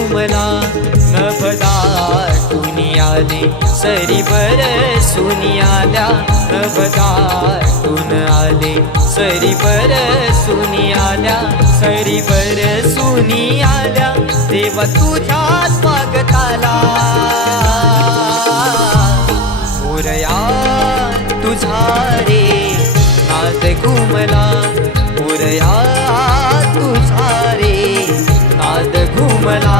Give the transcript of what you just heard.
घुमला नभदाटून आले सरी बरसून आल्या नभदाटून आले सरी बरसून आल्या सरी बरसून आल्या देवा तुझ्या स्वागताला मोरया तुझा रे नाद घुमला मोरया तुझा रे नाद घुमला